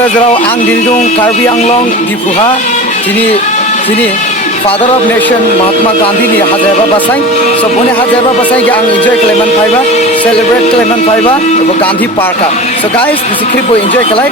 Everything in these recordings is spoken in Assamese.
रायजोआव आं दिनै दं कार्बि आंलं दिफुहा दिनै फादार अफ नेशन महात्मा गांधीनि हाजाबा बासाय स बने हाजाबा बासाय आं एन्जॉय खालामनानै फायबा सेलिब्रेट खालामनानै फायबा गांधी पार्कआ स गाइस निसिख्रिबो एन्जॉय खालाय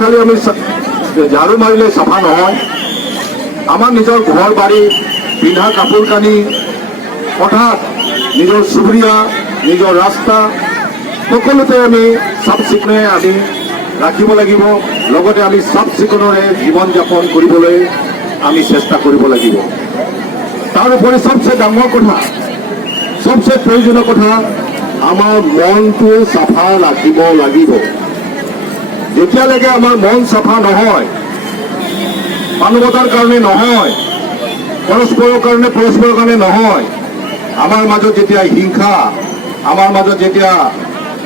খালি আমি ঝাড়ু মাৰিলে চাফা নহয় আমাৰ নিজৰ ঘৰ বাৰী পিন্ধা কাপোৰ কানি অৰ্থাৎ নিজৰ চুবুৰীয়া নিজৰ ৰাস্তা সকলোতে আমি চাফ চিকুণে আমি ৰাখিব লাগিব লগতে আমি চাফ চিকুণৰে জীৱন যাপন কৰিবলৈ আমি চেষ্টা কৰিব লাগিব তাৰ উপৰি সবচেয়ে ডাঙৰ কথা সবচেয়ে প্ৰয়োজনীয় কথা আমাৰ মনটো চাফা ৰাখিব লাগিব যেতিয়ালৈকে আমাৰ মন চাফা নহয় মানৱতাৰ কাৰণে নহয় পৰস্পৰৰ কাৰণে নহয় আমাৰ মাজত যেতিয়া হিংসা আমাৰ মাজত যেতিয়া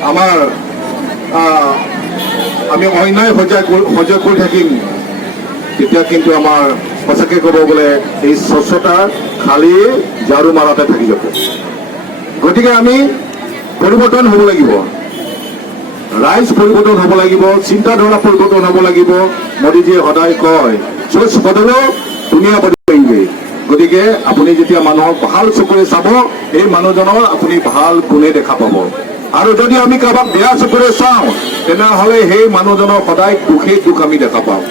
আমাৰ আমি অন্যায় সহ্য কৰি থাকিম তেতিয়া কিন্তু আমাৰ সঁচাকে ক'ব গ'লে এই স্বচ্ছতা খালি ঝাৰু মাৰাতে থাকি যাব গতিকে আমি পৰিৱৰ্তন হ'ব লাগিব ৰাইজ পৰিৱৰ্তন হ'ব লাগিব চিন্তাধাৰা পৰিৱৰ্তন হ'ব লাগিব মোদীজীয়ে সদায় কয় সোচ বদলো দুনিয়া বদলিবে গতিকে আপুনি যেতিয়া মানুহক ভাল চকুৰে চাব এই মানুহজনৰ আপুনি ভাল গুণে দেখা পাব আৰু যদি আমি কাৰোবাক বেয়া চকুৰে চাওঁ তেনেহ'লে সেই মানুহজনৰ সদায় দুখ আমি দেখা পাওঁ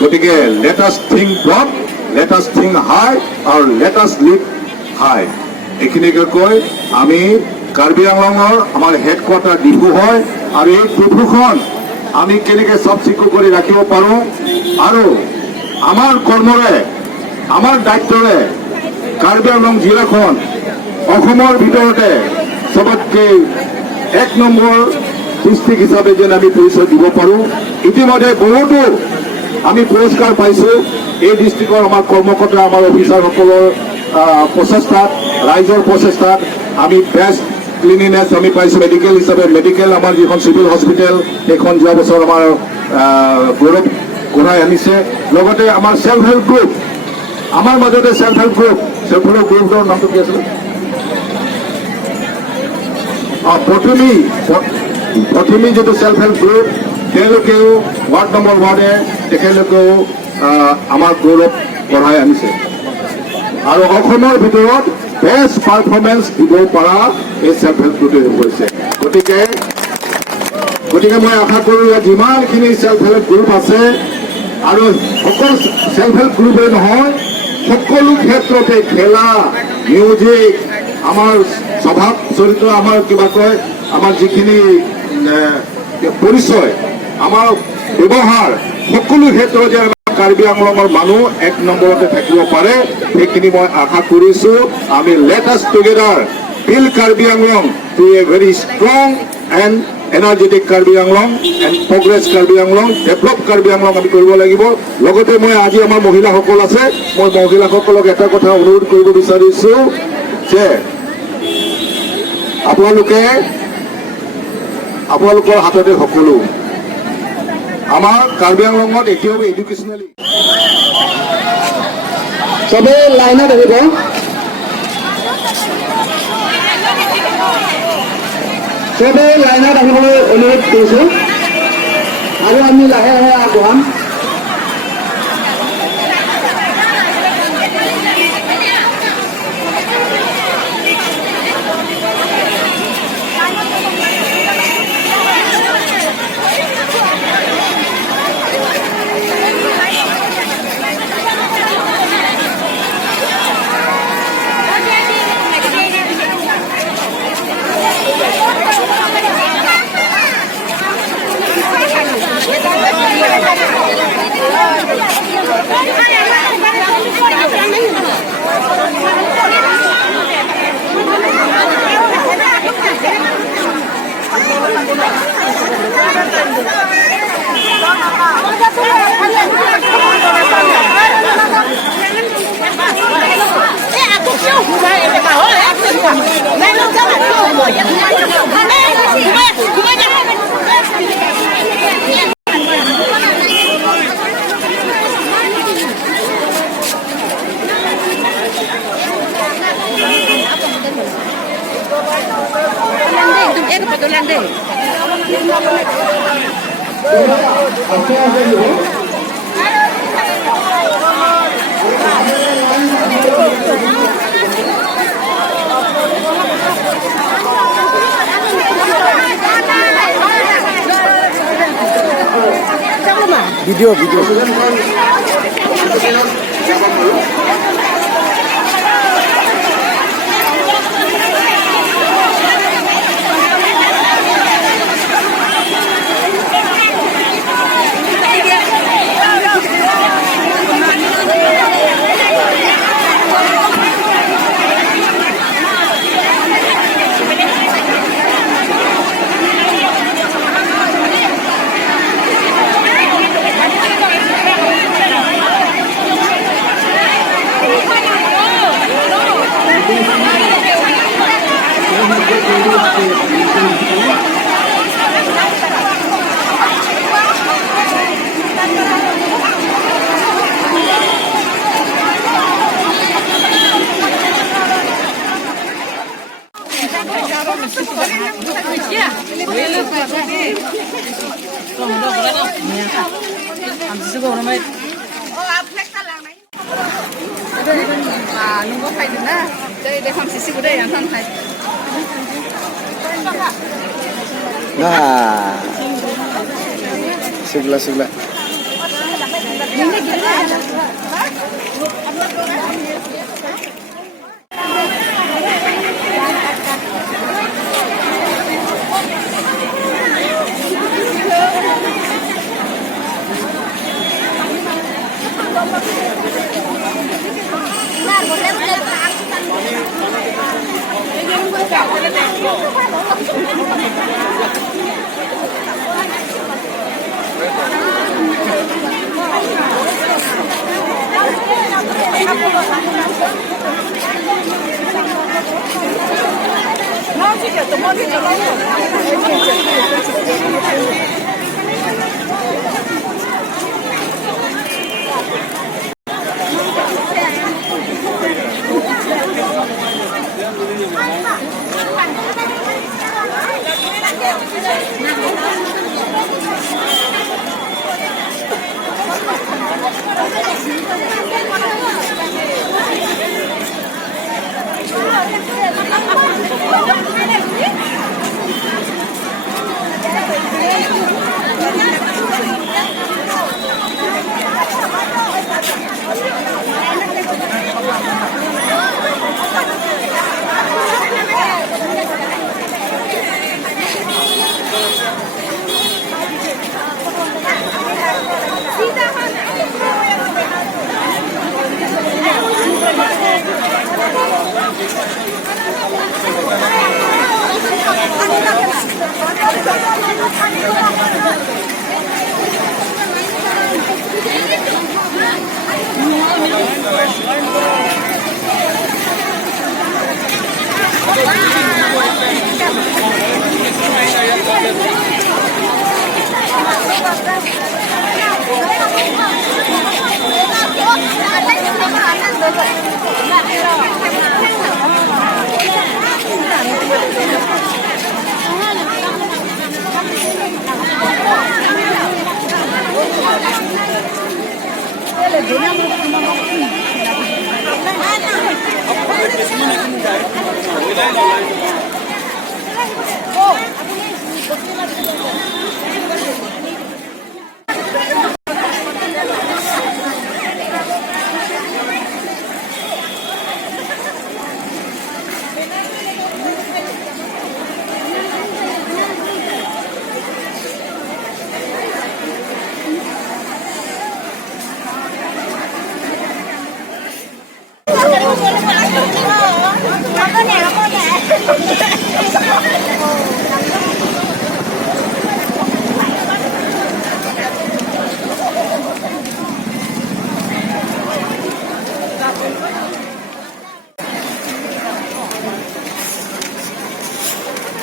গতিকে let us think broad let us think high আৰু লেট আছ লিভ হাই এইখিনিকে কৈ আমি কাৰ্বি আংলঙৰ আমাৰ হেডকোৱাৰ্টাৰ ডিফু হয় আৰু এই ডিফুখন আমি কেনেকৈ চাফ চিকুণ কৰি ৰাখিব পাৰোঁ আৰু আমাৰ কৰ্মৰে আমাৰ দায়িত্বৰে কাৰ্বি আংলং জিলাখন অসমৰ ভিতৰতে চবতকৈ 1 নম্বৰ ডিষ্ট্ৰিক্ট হিচাপে যেন আমি পৰিচয় দিব পাৰোঁ ইতিমধ্যে বহুতো আমি পুৰস্কাৰ পাইছোঁ এই ডিষ্ট্ৰিক্টৰ আমাৰ কৰ্মকৰ্তা আমাৰ অফিচাৰসকলৰ প্ৰচেষ্টাত ৰাইজৰ প্ৰচেষ্টাত আমি বেষ্ট ক্লিনিনেছ আমি পাইছোঁ মেডিকেল হিচাপে মেডিকেল আমাৰ যিখন চিভিল হস্পিটেল সেইখন যোৱা বছৰ আমাৰ গৌৰৱ কঢ়াই আনিছে লগতে আমাৰ সেল্ফ হেল্প গ্ৰুপ আমাৰ মাজতে সেল্ফ হেল্প গ্ৰুপৰ নামটো কি আছিলে প্ৰথমে যিটো সেল্ফ হেল্প গ্ৰুপ তেওঁলোকেও ৱাৰ্ড নম্বৰ ৱাৰ্ডে তেখেতলোকেও আমাৰ গৌৰৱ কঢ়াই আনিছে আৰু অসমৰ ভিতৰত বেষ্ট পাৰফৰ্মেঞ্চ দিব পৰা এই সেল্ফ হেল্প গ্ৰুপে হৈছে গতিকে মই আশা কৰোঁ ইয়াত যিমানখিনি সেল্ফ হেল্প গ্ৰুপ আছে আৰু সকলো সেল্ফ হেল্প গ্ৰুপে নহয় সকলো ক্ষেত্ৰতে খেলা মিউজিক আমাৰ স্বভাৱ চৰিত্ৰ আমাৰ কিবা কয় আমাৰ যিখিনি পৰিচয় আমাৰ ব্যৱহাৰ সকলো ক্ষেত্ৰত যে কাৰ্বি আংলঙৰ মানুহ এক নম্বৰতে থাকিব পাৰে সেইখিনি মই আশা কৰিছো আমি let us together build Karbi Anglong to a very strong and energetic Karbi Anglong and progress Karbi Anglong, develop Karbi Anglong আমি কৰিব লাগিব লগতে মই আজি আমাৰ মহিলাসকল আছে মই মহিলাসকলক এটা কথা অনুৰোধ কৰিব বিচাৰিছো যে আপোনালোকৰ হাততে সকলো আমাৰ কাৰ্বি আংলঙত এতিয়াও এডুকেশ্যনেলি সবে লাইনত আহিব সবে লাইনত আহিবলৈ অনুৰোধ কৰিছোঁ আৰু আমি লাহে লাহে আগবঢ়াম video Nah, sebelah.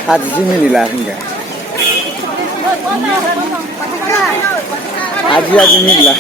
Haji Minila hingga. Haji Minila.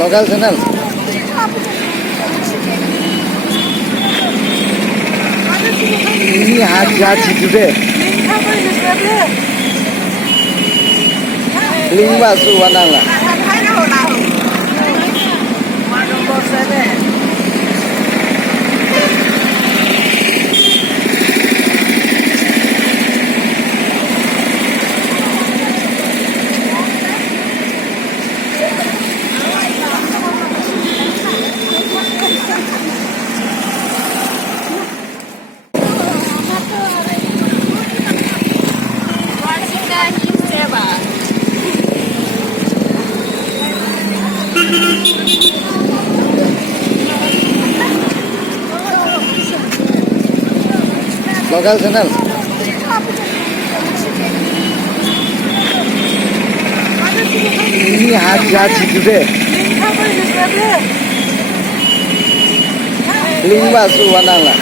Local channel. Ini Haji today. Lima suwanang lah. Local channel. Ini Haji today. Lima suwanang lah.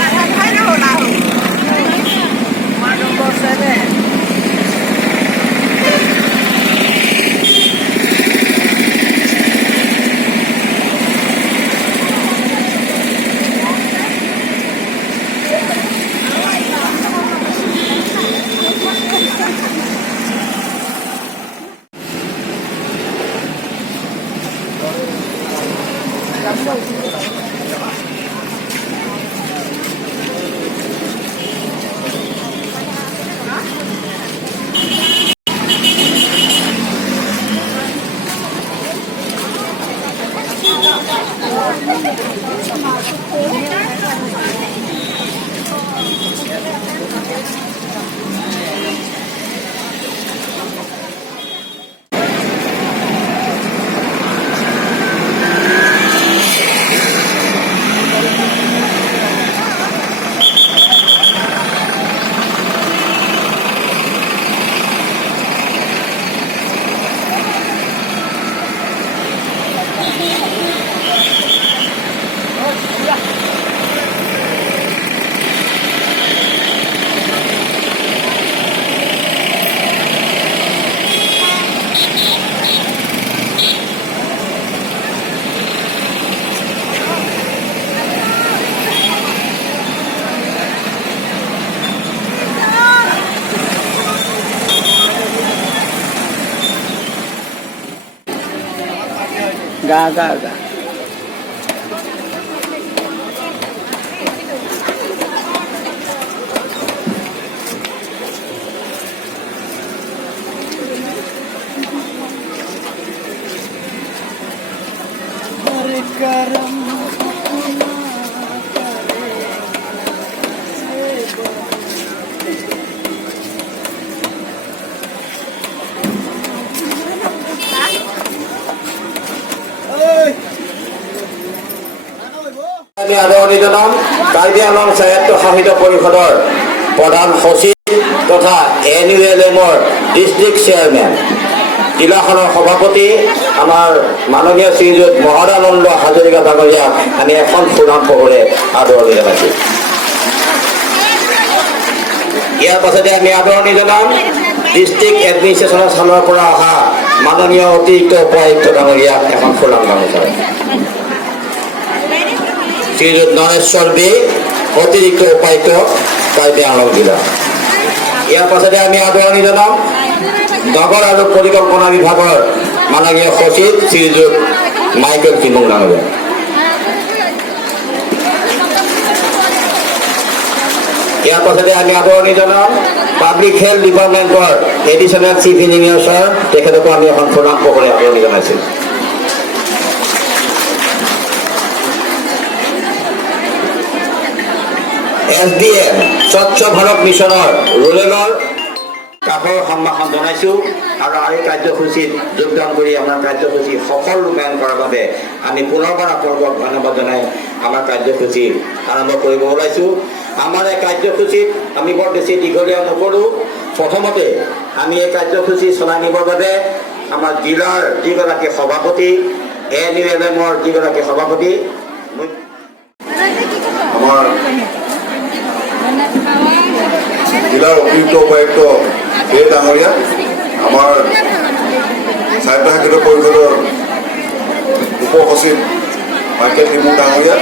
গা গা গা আমি আদৰণি জনাম কাৰ্বি আংলং সাহিত্য সাহিত্য পৰিষদৰ প্ৰধান সচিব তথা NULM-ৰ ডিষ্ট্ৰিক্ট চেয়াৰমেন জিলাখনৰ সভাপতি আমাৰ মাননীয় শ্ৰীযুত মহদানন্দ হাজৰিকা ডাঙৰীয়াক আমি এখন ফুলাম পোহৰে আদৰণি জনাইছোঁ। ইয়াৰ পাছতে আমি আদৰণি জনাম ডিষ্ট্ৰিক্ট এডমিনিষ্ট্ৰেশ্যনৰ ফালৰ পৰা অহা মাননীয় অতিৰিক্ত উপায়ুক্ত ডাঙৰীয়াক এখন ফুলাম গামোচা শ্ৰীযুত নৰেশ্বৰ বি অতিৰিক্ত উপায়ুক্ত কাৰ্বি আংলং জিলা। ইয়াৰ পাছতে আমি আদৰণি জনাম নগৰ আৰু পৰিকল্পনা বিভাগৰ মাননীয় সচিব শ্ৰীযুত মাইকেল কিমুং ডাঙৰীয়া। ইয়াৰ পাছতে আমি আদৰণি জনাম পাব্লিক হেল্থ ডিপাৰ্টমেণ্টৰ এডিশ্যনেল চিফ ইঞ্জিনিয়াৰ ছাৰ, তেখেতকো আমি এখন ফুলাম পোহৰে আদৰণি জনাইছোঁ। SDM স্বচ্ছ ভাৰত মিছনৰ ৰুৰেলৰ কাষৰ সন্মান জনাইছোঁ আৰু এই কাৰ্যসূচীত যোগদান কৰি আমাৰ কাৰ্যসূচী সফল ৰূপায়ণ কৰাৰ বাবে আমি পুনৰবাৰ আপোনালোকক ধন্যবাদ জনাই আমাৰ কাৰ্যসূচী আৰম্ভ কৰিব ওলাইছোঁ। আমাৰ এই কাৰ্যসূচীত আমি বৰ বেছি দীঘলীয়া নকৰোঁ। প্ৰথমতে আমি এই কাৰ্যসূচী চলাই নিবৰ বাবে আমাৰ জিলাৰ যিগৰাকী সভাপতি NULM-ৰ যিগৰাকী সভাপতি আমাৰ জিলাৰ অতিৰিক্ত উপায়ুক্ত এ ডাঙৰীয়া, আমাৰ সাহিত্য সাহিত্য পৰিষদৰ উপ সচিব মাইকেল কিমুং ডাঙৰীয়া,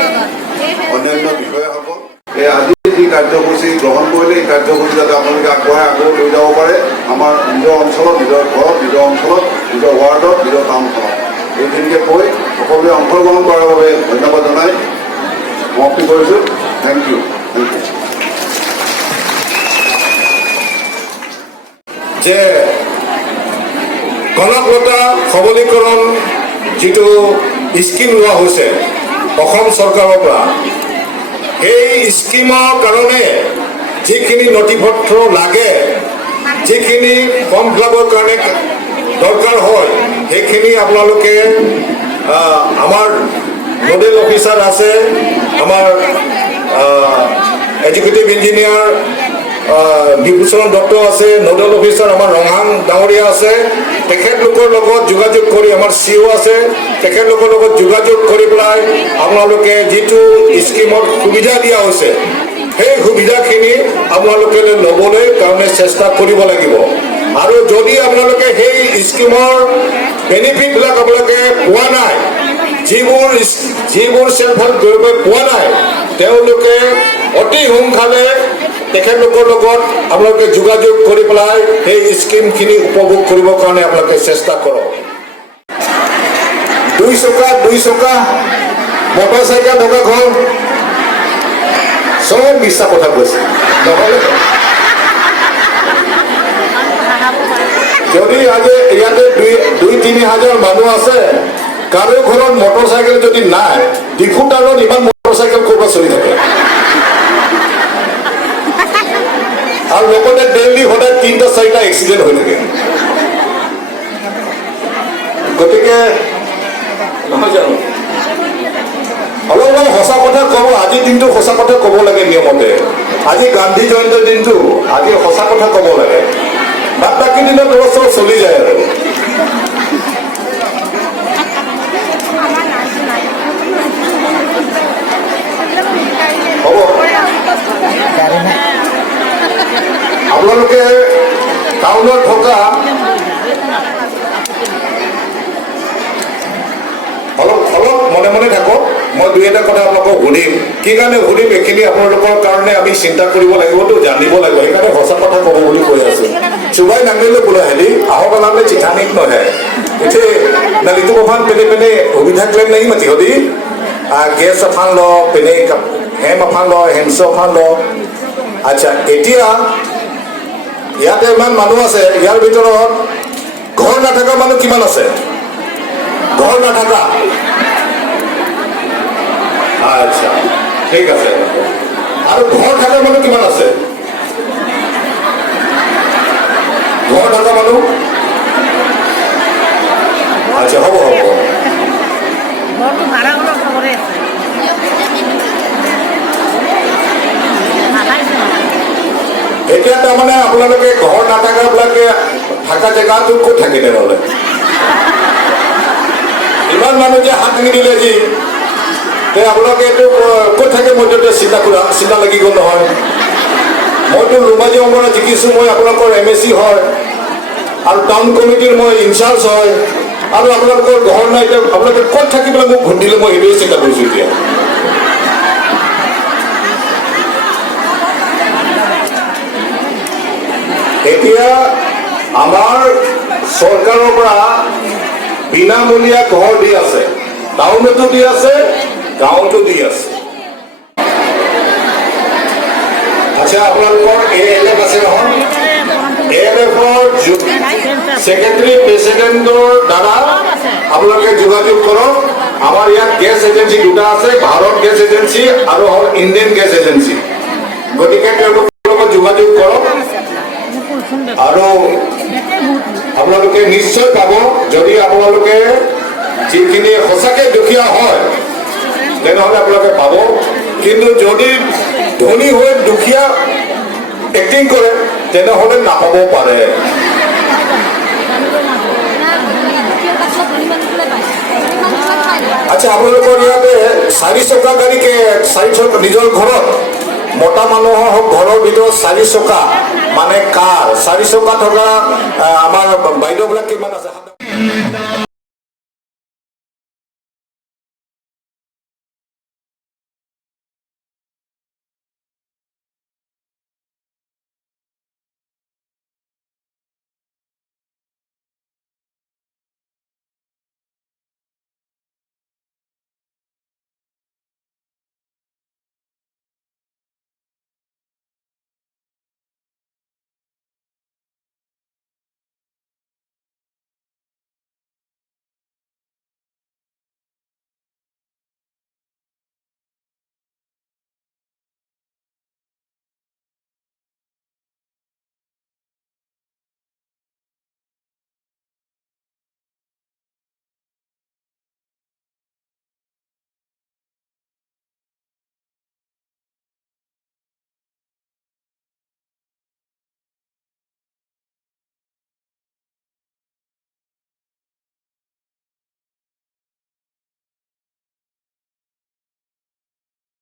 অন্যান্য বিষয়াসকল, এই আজি যি কাৰ্যসূচী গ্ৰহণ কৰিলে এই কাৰ্যসূচী যাতে আপোনালোকে আগবঢ়াই আকৌ লৈ যাব পাৰে আমাৰ নিজৰ অঞ্চলত, নিজৰ ঘৰত, নিজৰ অঞ্চলত, নিজৰ ৱাৰ্ডত, নিজৰ টাউনখনত। এইখিনিকে কৈ সকলোৱে অংশগ্ৰহণ কৰাৰ বাবে ধন্যবাদ জনাই সমাপ্তি কৰিছোঁ। Thank you. যে কনকলতা সবলীকৰণ যিটো স্কিম লোৱা হৈছে অসম চৰকাৰৰ পৰা, সেই স্কিমৰ কাৰণে যিখিনি নথিপত্ৰ লাগে, যিখিনি ফৰ্ম ফিলাপৰ কাৰণে দৰকাৰ হয়, সেইখিনি আপোনালোকে আমাৰ নোডেল অফিচাৰ আছে, আমাৰ এক্সিকিউটিভ ইঞ্জিনিয়াৰ বিভূষণ দত্ত আছে, নোডেল অফিচাৰ আমাৰ ৰঙাং ডাঙৰীয়া আছে, তেখেতলোকৰ লগত যোগাযোগ কৰি আমাৰ CO আছে, তেখেতলোকৰ লগত যোগাযোগ কৰি পেলাই আপোনালোকে যিটো স্কিমত সুবিধা দিয়া হৈছে সেই সুবিধাখিনি আপোনালোকে ল'বলৈ কাৰণে চেষ্টা কৰিব লাগিব। আৰু যদি আপোনালোকে সেই স্কিমৰ বেনিফিটবিলাক আপোনালোকে পোৱা নাই, যিবোৰ চেল্ফ হেল্প গ্ৰুপে পোৱা নাই, তেওঁলোকে অতি সোনকালে তেখেতলোকৰ লগত আপোনালোকে যোগাযোগ কৰি পেলাই সেই স্কিমখিনি উপভোগ কৰিবৰ কাৰণে আপোনালোকে চেষ্টা কৰক। 2 চকা মটৰ চাইকেল থকা ঘৰ চব মিছা কথা কৈছে। নহ'লে যদি আজি ইয়াতে 2-3 হাজাৰ মানুহ আছে, কাৰো ঘৰত মটৰ চাইকেল যদি নাই, ডিফুটাৰত ইমান মটৰ চাইকেল ক'ৰবাত চলি থাকে। আৰু লগতে ডেইলি সদায় 3-4টা এক্সিডেণ্ট হৈ থাকে। গতিকে নহয় জানো, অলপমান সঁচা কথা ক'ব, আজিৰ দিনটো সঁচা কথা ক'ব লাগে নিয়মতে। আজি গান্ধী জয়ন্তীৰ দিনটো, আজি সঁচা কথা ক'ব লাগে। বাদ বাকী দিনত অলপ চলপ চলি যায় আৰু। হ'ব, আপোনালোকে টাউনত থকা অলপ মনে মনে থাকক। মই 2-এটা কথা আপোনালোকক সুধিম, কি কাৰণে সুধিম এইখিনি আপোনালোকৰ কাৰণে আমি চিন্তা কৰিব লাগিবতো, জানিব লাগিব। সেইকাৰণে সঁচা কথা ক'ব বুলি কৈ আছো। Cubai nanggil boleh heli, ahok kalau le citanik no hai. Itu nali tu bahan pene hubida klaim nahi mati hodi. Gas aphan lo, pene hem aphan lo, hands aphan lo. Acha, etia ইয়াতে ইমান মানুহ আছে ইয়াৰ ভিতৰত ঘৰ নাথাকা মানুহ কিমান আছে ঘৰ নাথাকা আচ্ছা ঠিক আছে আৰু ঘৰ থকা মানুহ কিমান আছে ঘৰ থকা মানুহ আচ্ছা হ'ব ঘৰটো ভাড়া ঘৰৰ খবৰে আছে এতিয়া তাৰমানে আপোনালোকে ঘৰ নাথাকাবিলাকে থকা জেগাটো ক'ত থাকে তেনেহ'লে ইমান মানুহ যে হাত ভাঙি দিলে যি তে আপোনালোকে এইটো ক'ত থাকে মই যদি চিন্তা লাগি গ'ল নহয় মইতো লুমাজি অংগনা জিকিছোঁ মই আপোনালোকৰ MSC হয় আৰু টাউন কমিটিৰ মই ইনচাৰ্জ হয় আৰু আপোনালোকৰ ঘৰ নাই এতিয়া আপোনালোকে ক'ত থাকিবলৈ মোক ভোট দিলে মই সেইটোৱে চিন্তা কৰিছোঁ এতিয়া এতিয়া আমাৰ চৰকাৰৰ পৰা বিনামূলীয়া ঘৰ দি আছে টাউনতো দি আছে গাঁৱতো দি আছে আচ্ছা আপোনালোকৰ ALF আছে নহয় ALFৰ ছেক্ৰেটাৰী প্ৰেচিডেণ্টৰ দ্বাৰা আপোনালোকে যোগাযোগ কৰক আমাৰ ইয়াত গেছ এজেঞ্চি দুটা আছে ভাৰত গেছ এজেঞ্চি আৰু হ'ল ইণ্ডিয়ান গেছ এজেঞ্চি গতিকে তেওঁলোকৰ লগত যোগাযোগ কৰক আৰু আপোনালোকে নিশ্চয় পাব যদি আপোনালোকে যিখিনি সঁচাকে দুখীয়া হয় তেনেহ'লে আপোনালোকে পাব কিন্তু যদি ধনী হৈ দুখীয়া এক্টিং কৰে তেনেহ'লে নাপাব পাৰে আচ্ছা আপোনালোকৰ ইয়াতে 4 চকা গাড়ীকে 4 চকা নিজৰ ঘৰত মতা মানুহৰ ঘৰৰ ভিতৰত 4 চকা মানে কাৰ 4 চকা থকা আমাৰ বাইদেউবিলাক কিমান আছে